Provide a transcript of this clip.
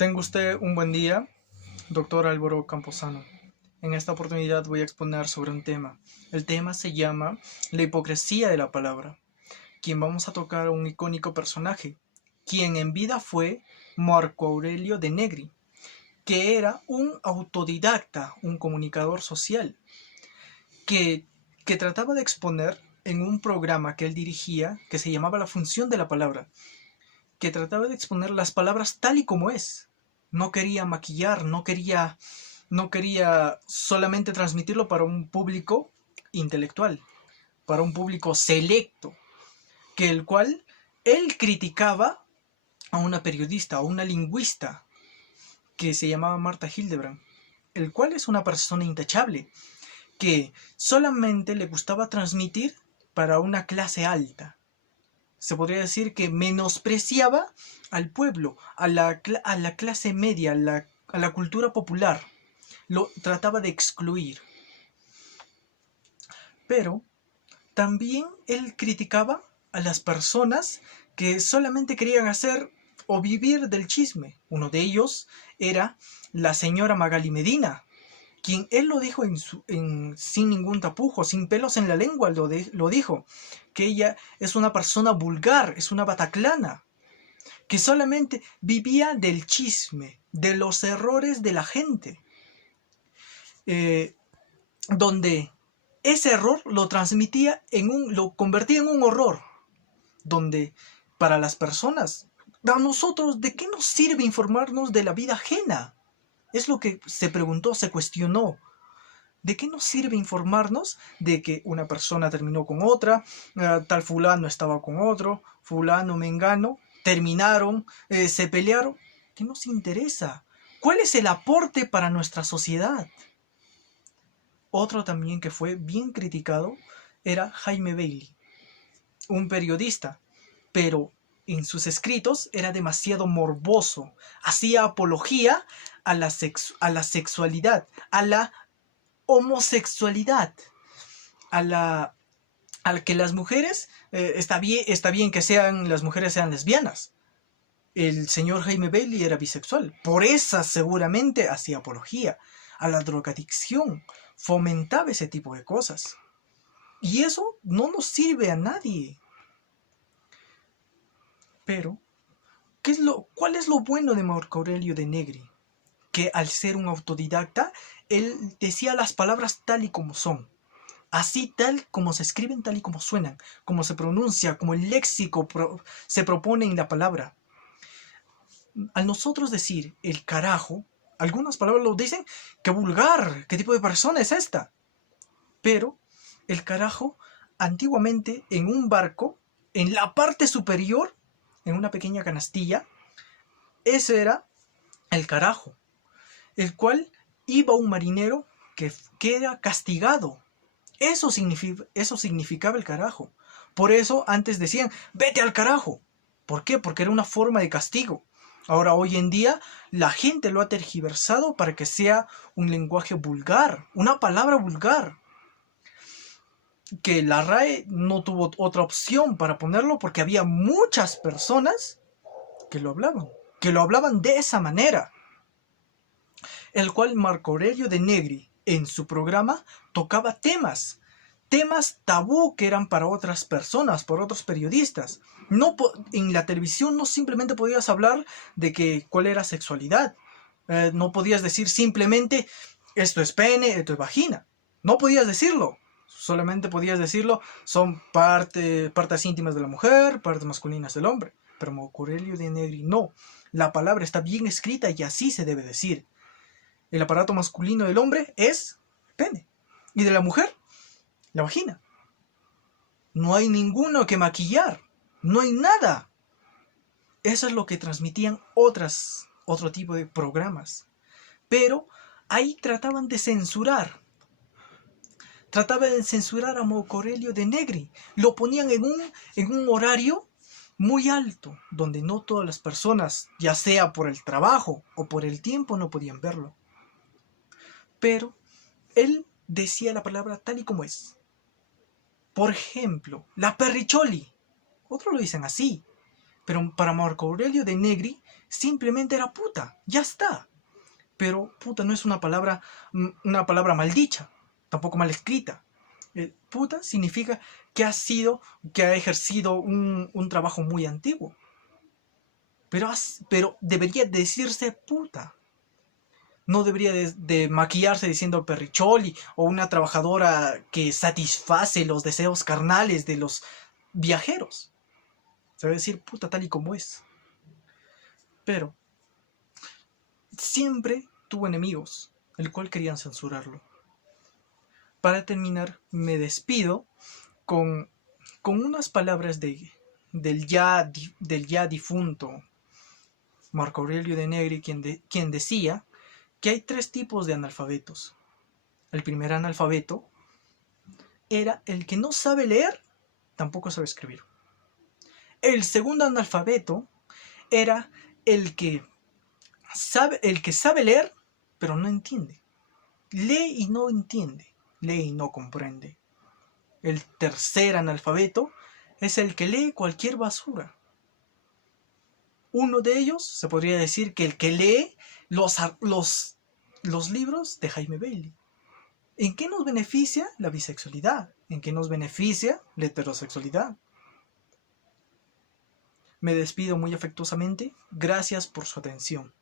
Tenga usted un buen día, doctor Álvaro Camposano. En esta oportunidad voy a exponer sobre un tema. El tema se llama la hipocresía de la palabra, quien vamos a tocar a un icónico personaje, quien en vida fue Marco Aurelio de Negri, que era un autodidacta, un comunicador social, que, que trataba de exponer en un programa que él dirigía, que se llamaba La Función de la Palabra, que trataba de exponer las palabras tal y como es. No quería maquillar, no quería solamente transmitirlo para un público intelectual, para un público selecto, que el cual él criticaba a una periodista, a una lingüista, que se llamaba Marta Hildebrand, el cual es una persona intachable, que solamente le gustaba transmitir para una clase alta. Se podría decir que menospreciaba al pueblo, a la clase media, a la cultura popular. Lo trataba de excluir. Pero también él criticaba a las personas que solamente querían hacer o vivir del chisme. Uno de ellos era la señora Magali Medina, quien él lo dijo sin ningún tapujo, sin pelos en la lengua, lo dijo, que ella es una persona vulgar, es una bataclana, que solamente vivía del chisme, de los errores de la gente, eh, donde ese error lo transmitía lo convertía en un horror, donde para las personas, a nosotros, ¿de qué nos sirve informarnos de la vida ajena? Es lo que se preguntó, se cuestionó. ¿De qué nos sirve informarnos de que una persona terminó con otra, tal fulano estaba con otro, fulano, mengano, terminaron, se pelearon? ¿Qué nos interesa? ¿Cuál es el aporte para nuestra sociedad? Otro también que fue bien criticado era Jaime Bailey, un periodista, pero en sus escritos era demasiado morboso, hacía apología a la sexualidad, a la homosexualidad, a la al que las mujeres está bien que las mujeres sean lesbianas. El señor Jaime Bailey era bisexual, por esa seguramente hacía apología a la drogadicción, fomentaba ese tipo de cosas. Y eso no nos sirve a nadie. Pero, ¿cuál es lo bueno de Marco Aurelio de Negri? Que al ser un autodidacta, él decía las palabras tal y como son. Así tal como se escriben, tal y como suenan, como se pronuncia, como el léxico se propone en la palabra. Al nosotros decir el carajo, algunas palabras lo dicen, qué vulgar, qué tipo de persona es esta. Pero el carajo, antiguamente en un barco, en la parte superior, en una pequeña canastilla, ese era el carajo, el cual iba un marinero que queda castigado. Eso significaba el carajo. Por eso antes decían, vete al carajo. ¿Por qué? Porque era una forma de castigo. Ahora, hoy en día, la gente lo ha tergiversado para que sea un lenguaje vulgar, una palabra vulgar, que la RAE no tuvo otra opción para ponerlo porque había muchas personas que lo hablaban de esa manera, el cual Marco Aurelio de Negri, en su programa, tocaba temas tabú que eran para otras personas, para otros periodistas. No en la televisión no simplemente podías hablar de cuál era sexualidad. No podías decir simplemente esto es pene, esto es vagina. No podías decirlo. Solamente podías decirlo, son partes íntimas de la mujer, partes masculinas del hombre. Pero Marco Aurelio de Negri no. La palabra está bien escrita y así se debe decir. El aparato masculino del hombre es pene. Y de la mujer, la vagina. No hay ninguno que maquillar. No hay nada. Eso es lo que transmitían otro tipo de programas. Pero ahí trataban de censurar. Trataban de censurar a Marco Aurelio de Negri. Lo ponían en un horario muy alto, donde no todas las personas, ya sea por el trabajo o por el tiempo, no podían verlo. Pero él decía la palabra tal y como es. Por ejemplo, la perricholi. Otros lo dicen así. Pero para Marco Aurelio de Negri simplemente era puta, ya está. Pero puta no es una palabra maldicha, tampoco mal escrita. Puta significa que ha ejercido un trabajo muy antiguo. Pero debería decirse puta. No debería de maquillarse diciendo perricholi o una trabajadora que satisface los deseos carnales de los viajeros. Se debe decir puta tal y como es. Pero siempre tuvo enemigos, el cual querían censurarlo. Para terminar, me despido con unas palabras del ya difunto Marco Aurelio de Negri, quien decía que hay 3 tipos de analfabetos. El primer analfabeto era el que no sabe leer, tampoco sabe escribir. El segundo analfabeto era el que sabe leer, pero no entiende. Lee y no entiende. Lee y no comprende. El tercer analfabeto es el que lee cualquier basura. Uno de ellos se podría decir que el que lee los libros de Jaime Bailey. ¿En qué nos beneficia la bisexualidad? ¿En qué nos beneficia la heterosexualidad? Me despido muy afectuosamente. Gracias por su atención.